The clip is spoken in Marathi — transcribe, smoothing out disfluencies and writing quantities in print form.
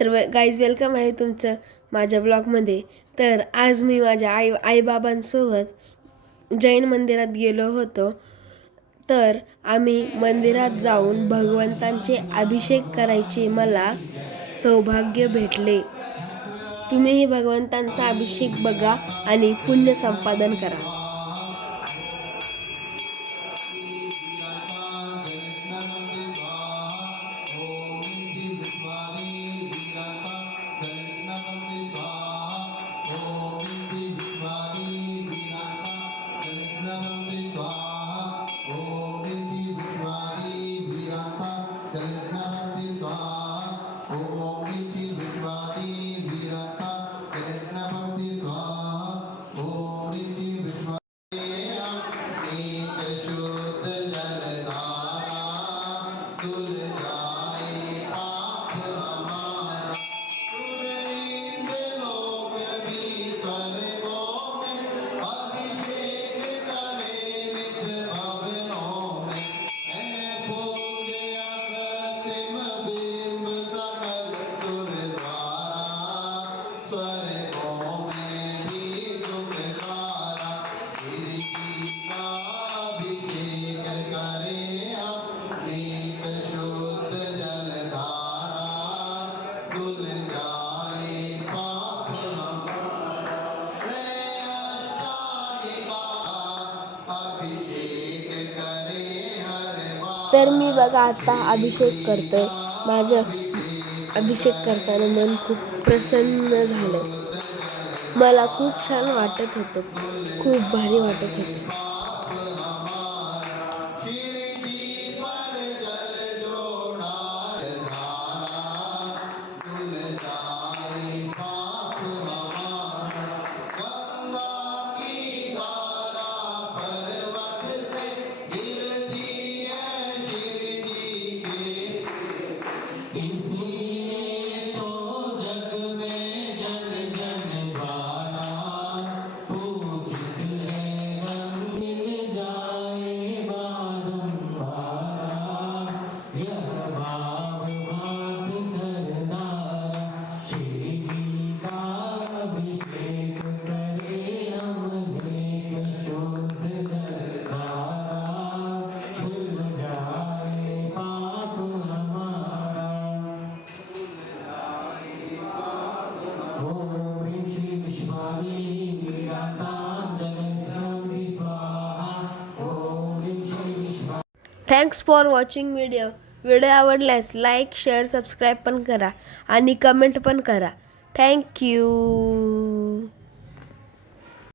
तर गाईज वेलकम आहे तुमचं माझ्या ब्लॉगमध्ये. तर आज मी माझ्या आईबाबांसोबत जैन मंदिरात गेलो होतो. तर आम्ही मंदिरात जाऊन भगवंतांचे अभिषेक करायचे मला सौभाग्य भेटले. तुम्हीही भगवंतांचा अभिषेक बघा आणि पुण्य संपादन करा. तर मी बघा आता अभिषेक करतोय. माझं अभिषेक करताना मन खूप प्रसन्न झालं. मला खूप छान वाटत होतं, खूप भारी वाटत होतं. Thanks for watching video. Video आवडल्यास लाईक, शेअर, सबस्क्राईब पण करा आणि कमेंट पण करा. थँक्यू.